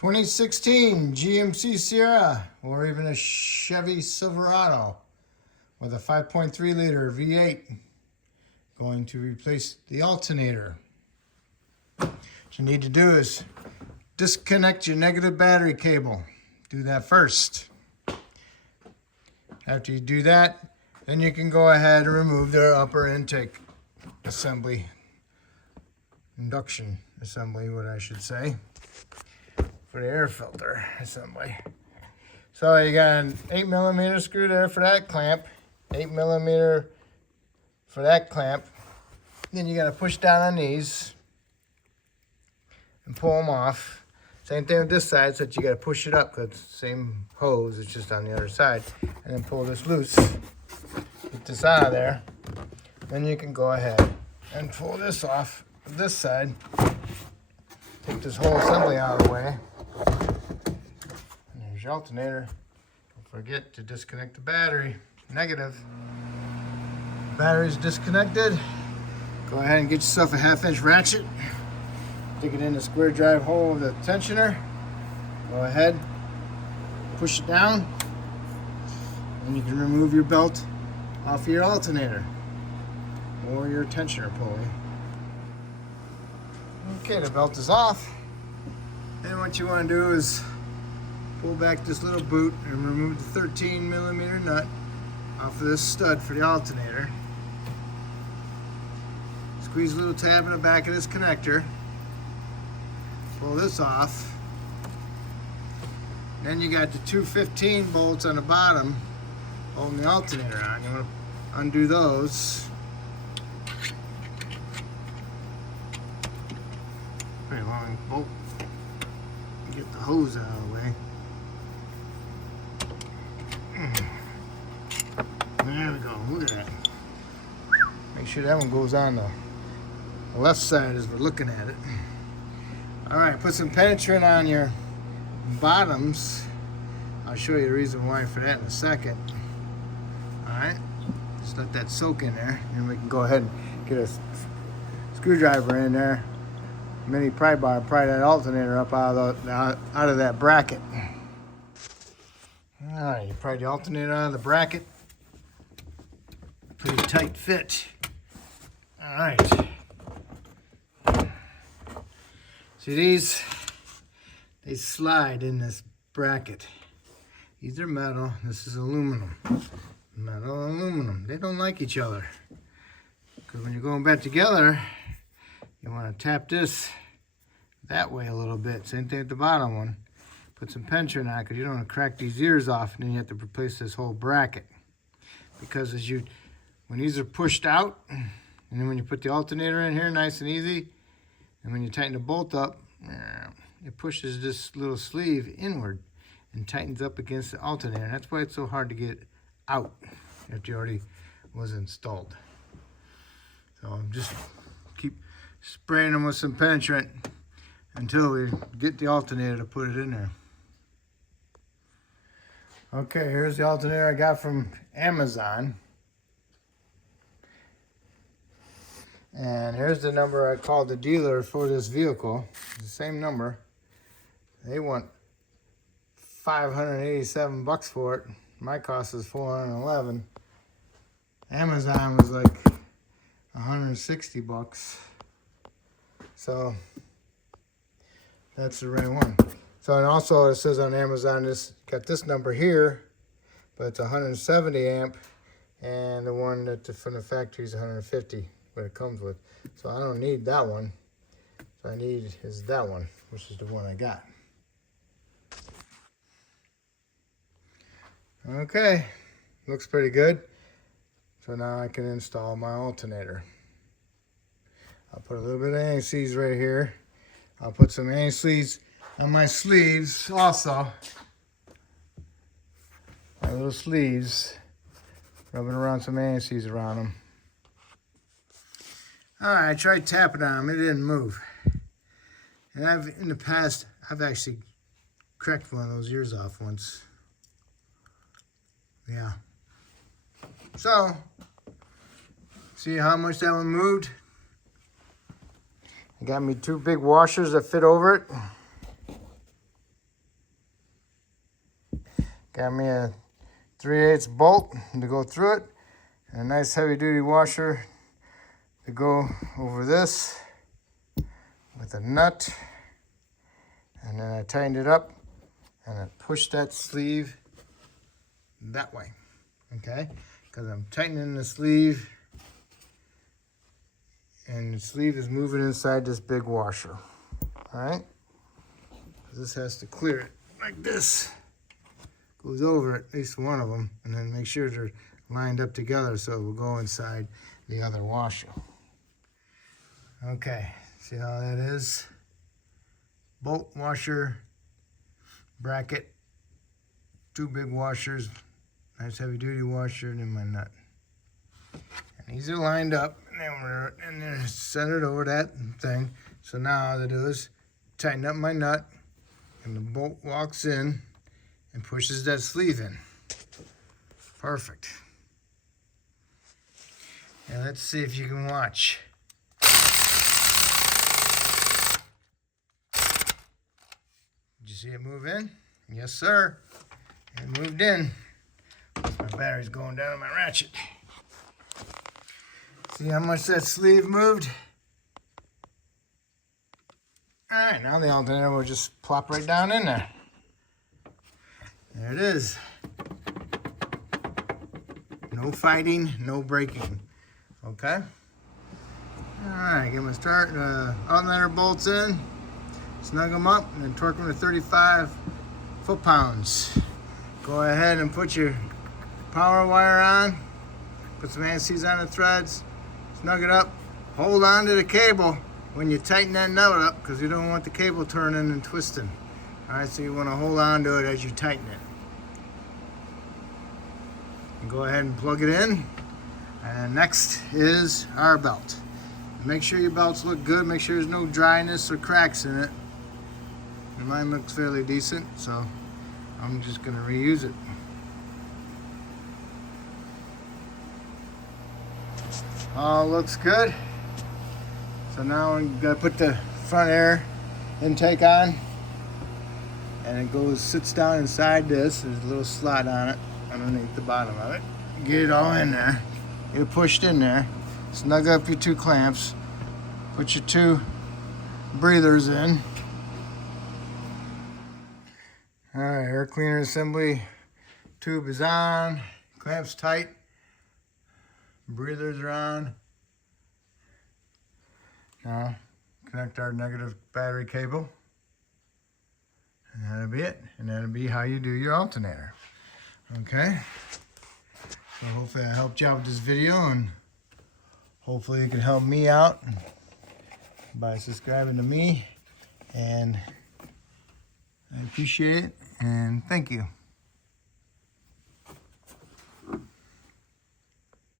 2016 GMC Sierra, or even a Chevy Silverado with a 5.3 liter V8 going to replace the alternator. What you need to do is disconnect your negative battery cable. Do that first. After you do that, then you can go ahead and remove their upper intake assembly, induction assembly, what I should say, for the air filter assembly. So you got an 8mm screw there for that clamp, 8mm for that clamp. Then you got to push down on these and pull them off. Same thing with this side, so that you got to push it up because same hose, it's just on the other side. And then pull this loose, get this out of there. Then you can go ahead and pull this off this side. Take this whole assembly out of the way. And there's your alternator. Don't forget to disconnect the battery. Negative. Battery's disconnected. Go ahead and get yourself a 1/2-inch ratchet. Stick it in the square drive hole of the tensioner. Go ahead, push it down, and you can remove your belt off your alternator or your tensioner pulley. Okay, the belt is off. Then what you want to do is pull back this little boot and remove the 13mm nut off of this stud for the alternator. Squeeze a little tab in the back of this connector. Pull this off. Then you got the two 15 bolts on the bottom holding the alternator on. You want to undo those. Pretty long bolt. Get the hose out of the way. There we go. Look at that. Make sure that one goes on the left side as we're looking at it. All right, put some penetrant on your bottoms. I'll show you the reason why for that in a second. All right, just let that soak in there, and we can go ahead and get a screwdriver in there. Mini pry bar, pry that alternator up out of that bracket. All right, you pry the alternator out of the bracket. Pretty tight fit. All right. See these? They slide in this bracket. These are metal, this is aluminum. Metal and aluminum, they don't like each other. Because when you're going back together, you want to tap this that way a little bit. Same thing with the bottom one. Put some penetrant on it because you don't want to crack these ears off and then you have to replace this whole bracket. Because when these are pushed out, and then when you put the alternator in here nice and easy, and when you tighten the bolt up, it pushes this little sleeve inward and tightens up against the alternator. And that's why it's so hard to get out after you already was installed. So just keep spraying them with some penetrant until we get the alternator to put it in there. Okay, here's the alternator I got from Amazon. And here's the number I called the dealer for this vehicle. It's the same number. They want $587 for it. My cost is $411. Amazon was like $160. So that's the right one. So and also it says on Amazon this got this number here, but it's 170 amp, and the one that from the factory is 150. What it comes with. So I don't need that one. So I need is that one, which is the one I got. Okay, looks pretty good. So now I can install my alternator. I'll put a little bit of anti-seize right here. I'll put some anti-seize on my sleeves also. My little sleeves. Rubbing around some anti-seize around them. All right, I tried tapping on them, it didn't move. And in the past, I've actually cracked one of those ears off once. Yeah. So, see how much that one moved? I got me two big washers that fit over it. Got me a 3/8 bolt to go through it, and a nice heavy duty washer to go over this with a nut. And then I tightened it up and I pushed that sleeve that way, okay? Because I'm tightening the sleeve, and the sleeve is moving inside this big washer, all right? This has to clear it like this. Goes over at least one of them, and then make sure they're lined up together so it will go inside the other washer. Okay, see how that is? Bolt, washer, bracket, two big washers, nice heavy duty washer, and then my nut. And these are lined up, and they're centered over that thing. So now all I do is tighten up my nut, and the bolt walks in and pushes that sleeve in. Perfect. And let's see if you can watch. Did you see it move in? Yes, sir. It moved in. My battery's going down on my ratchet. See how much that sleeve moved? All right, now the alternator will just plop right down in there. There it is. No fighting, no breaking. Okay? All right, give them a start. Alternator bolts in, snug them up, and then torque them to 35 foot-pounds. Go ahead and put your power wire on, put some anti-seize on the threads, snug it up, hold on to the cable when you tighten that nut up, because you don't want the cable turning and twisting. All right, so you want to hold on to it as you tighten it. And go ahead and plug it in. And next is our belt. Make sure your belts look good. Make sure there's no dryness or cracks in it. And mine looks fairly decent, so I'm just going to reuse it. All looks good. So now I'm going to put the front air intake on. And it sits down inside this. There's a little slot on it, underneath the bottom of it. Get it all in there. Get it pushed in there. Snug up your two clamps. Put your two breathers in. All right, air cleaner assembly tube is on. Clamps tight. Breathers are on. Now, connect our negative battery cable. And that'll be it. And that'll be how you do your alternator. Okay? So hopefully I helped you out with this video, and hopefully you can help me out by subscribing to me. And I appreciate it, and thank you.